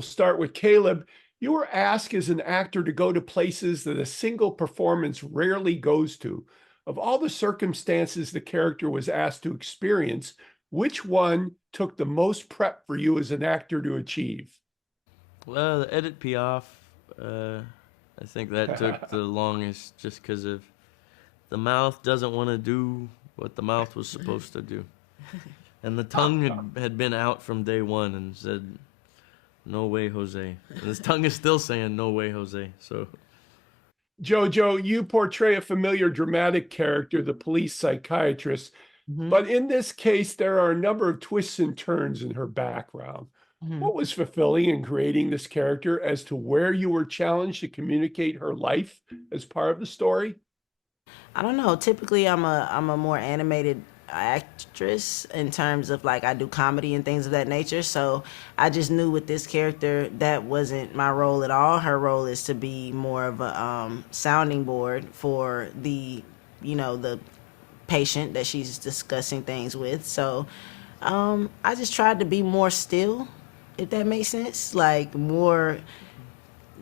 We'll start with Caleb. You were asked as an actor to go to places that a single performance rarely goes to. Of all the circumstances the character was asked to experience, which one took the most prep for you as an actor to achieve? Well, the edit Piaf, I think that took the longest just because of the mouth doesn't want to do what the mouth was supposed to do. And the tongue had been out from day one and said, no way, Jose. And his tongue is still saying, no way, Jose. So, Jojo, you portray a familiar dramatic character, the police psychiatrist, Mhm, but in this case, there are a number of twists and turns in her background. mhm. What was fulfilling in creating this character as to where you were challenged to communicate her life as part of the story? I don't know. Typically, I'm a more animated actress in terms of like I do comedy and things of that nature. So I just knew with this character that wasn't my role at all. Her role is to be more of a sounding board for the patient that she's discussing things with. So I just tried to be more still, if that makes sense. Like more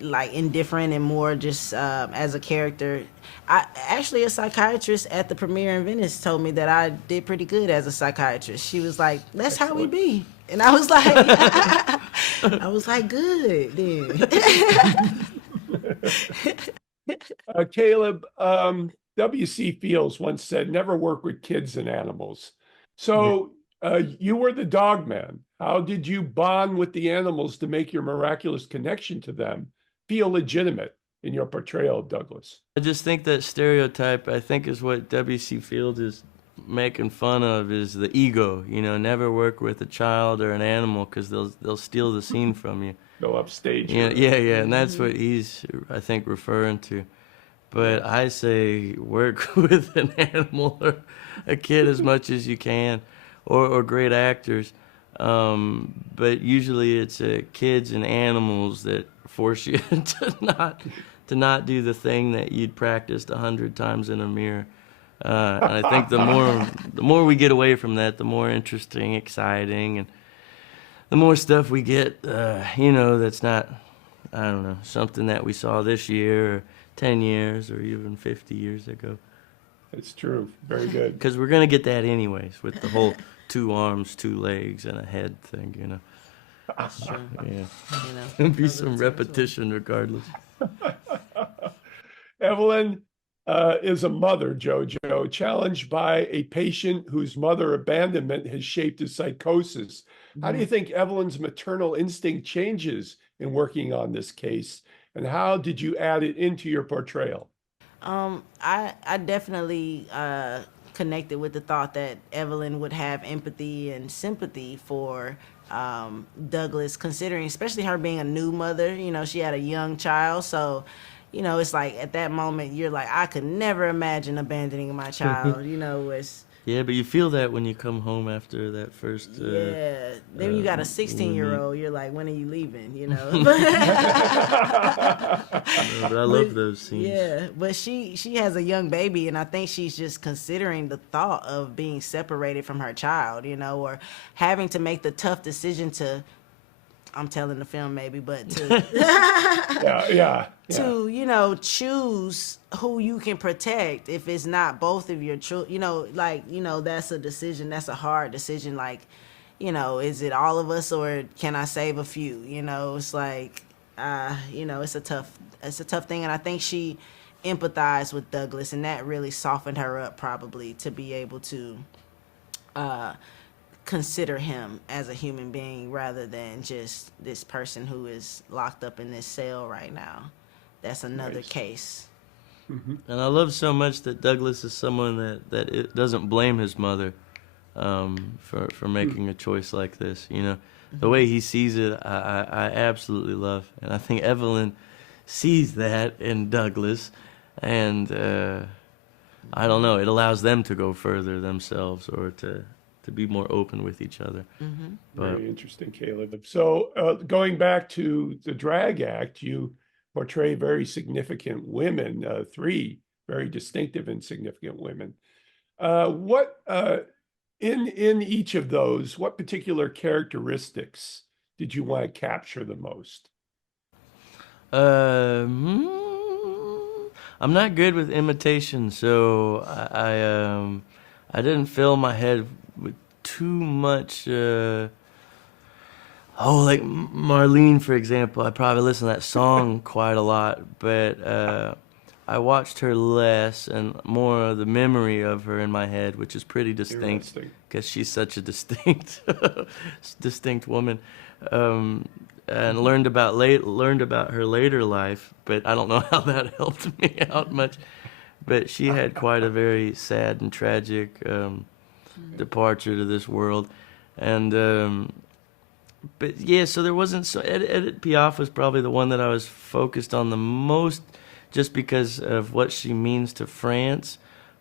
like indifferent and more just as a character. I actually a psychiatrist at the premiere in Venice told me that I did pretty good as a psychiatrist. She was like, "That's how we Excellent. be," and I was like, "I was like, good then." Caleb, W.C. Fields once said, never work with kids and animals. yeah. So you were the dog man. How did you bond with the animals to make your miraculous connection to them feel legitimate in your portrayal of Douglas? I just think that stereotype, I think, is what W.C. Fields is making fun of is the ego. You know, never work with a child or an animal because they'll steal the scene from you. Go upstage. Yeah, yeah, and that's what he's, I think, referring to. But I say work with an animal or a kid as much as you can, or great actors. But usually it's kids and animals that force you to not do the thing that you'd practiced 100 times in a mirror. And I think the more we get away from that, the more interesting, exciting, and the more stuff we get. That's not, I don't know, something that we saw this year or 10 years or even 50 years ago. It's true. Very good. Because we're going to get that anyways with the whole 2 arms, 2 legs, and a head thing, you know. That's true. Yeah. You know, There'll be those are some the times repetition regardless. Evelyn is a mother, Jojo, challenged by a patient whose mother abandonment has shaped his psychosis. How do you when- think Evelyn's maternal instinct changes in working on this case? And how did you add it into your portrayal? I definitely connected with the thought that Evelyn would have empathy and sympathy for Douglas, considering especially her being a new mother. You know, she had a young child, so it's like at that moment you're like, I could never imagine abandoning my child. It's Yeah, but you feel that when you come home after that first. yeah. Then you got a meet. 16-year-old. You're like, when are you leaving? But I love those scenes. Yeah, but she has a young baby, and I think she's just considering the thought of being separated from her child, or having to make the tough decision to. I'm telling the film maybe, but to Yeah. to choose who you can protect if it's not both of your children. That's a decision. That's a hard decision. Like, is it all of us or can I save a few? It's like, it's a tough thing, and I think she empathized with Douglas, and that really softened her up probably to be able to consider him as a human being rather than just this person who is locked up in this cell right now. That's another Nice. case. And I love so much that Douglas is someone that it doesn't blame his mother for making a choice like this. You know, the way he sees it, I absolutely love, and I think Evelyn sees that in Douglas, and I don't know, it allows them to go further themselves or to be more open with each other. But Very interesting, Caleb. So going back to the drag act, you portray very significant women, 3 very distinctive and significant women. What in each of those, what particular characteristics did you want to capture the most? I'm not good with imitation, so I didn't fill my head with too much. Like Marlene, for example, I probably listened to that song quite a lot, but I watched her less and more of the memory of her in my head, which is pretty distinct because she's such a distinct woman. And learned about her later life, but I don't know how that helped me out much. But she had quite a very sad and tragic departure to this world, and but yeah, so there wasn't so Edith Piaf was probably the one that I was focused on the most, just because of what she means to France,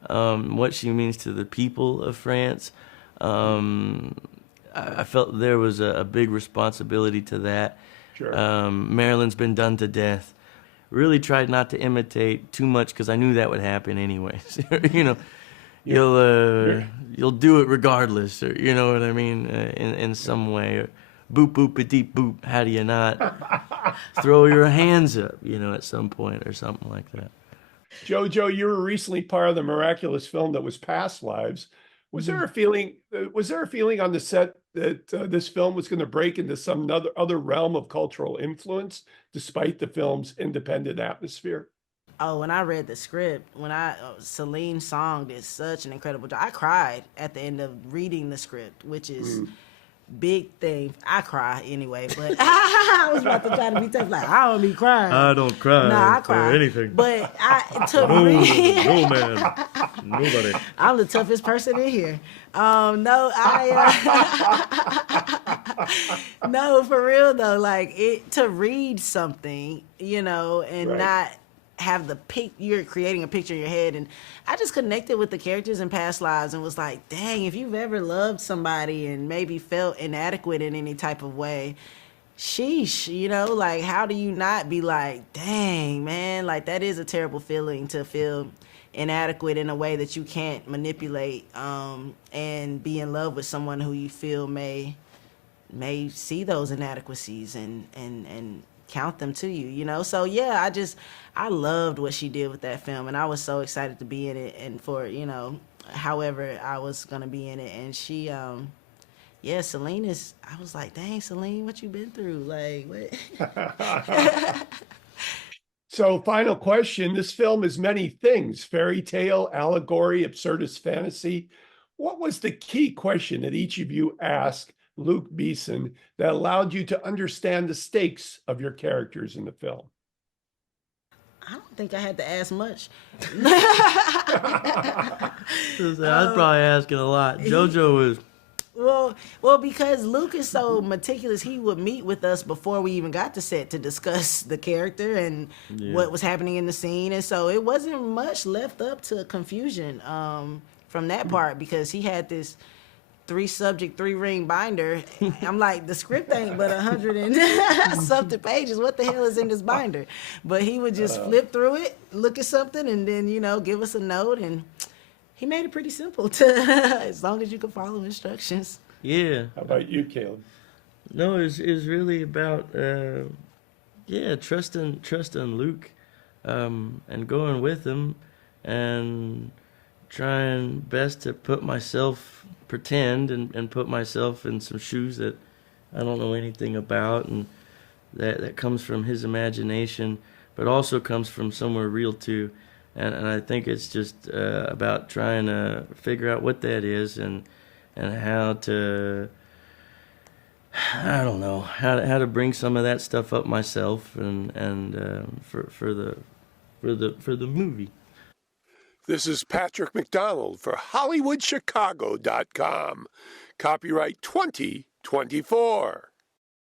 what she means to the people of France. I felt there was a big responsibility to that. Sure. Marilyn's been done to death. Really tried not to imitate too much because I knew that would happen anyways. You'll do it regardless, or you know what I mean, in some way. Or, boop boop a deep boop. How do you not throw your hands up? At some point or something like that. Jojo, you were recently part of the miraculous film that was Past Lives. Was there a feeling on the set that this film was going to break into some other realm of cultural influence, despite the film's independent atmosphere? Oh, when I read the script, Celine's song did such an incredible job. I cried at the end of reading the script, which is big thing. I cry anyway, but I was about to try to be tough. Like, I don't be crying. I don't cry. No, I cry. For anything. But no man, nobody. I'm the toughest person in here. No, no, for real though. Like to read something, and right. not have you're creating a picture in your head, and I just connected with the characters in Past Lives and was like, dang, if you've ever loved somebody and maybe felt inadequate in any type of way, sheesh, like how do you not be like, dang man, like that is a terrible feeling to feel inadequate in a way that you can't manipulate, and be in love with someone who you feel may see those inadequacies and count them to you, So yeah, I loved what she did with that film, and I was so excited to be in it, and for however I was gonna be in it. And she Celine I was like, dang, Celine, what you been through? Like, what? So, final question. This film is many things: fairy tale, allegory, absurdist fantasy. What was the key question that each of you asked Luc Beeson that allowed you to understand the stakes of your characters in the film? I don't think I had to ask much. I was probably asking a lot. Jojo was... Well, because Luc is so meticulous, he would meet with us before we even got to set to discuss the character and what was happening in the scene. And so it wasn't much left up to confusion from that part, because he had this 3-subject, 3-ring binder. I'm like, the script ain't but 100 and something pages. What the hell is in this binder? But he would just flip through it, look at something, and then, give us a note. And he made it pretty simple as long as you can follow instructions. Yeah. How about you, Caleb? No, it's really about, trusting Luc, and going with him and trying best to pretend and put myself in some shoes that I don't know anything about, and that comes from his imagination, but also comes from somewhere real too. And I think it's just about trying to figure out what that is and how to, I don't know, how to bring some of that stuff up myself and for the movie. This is Patrick McDonald for HollywoodChicago.com. Copyright 2024.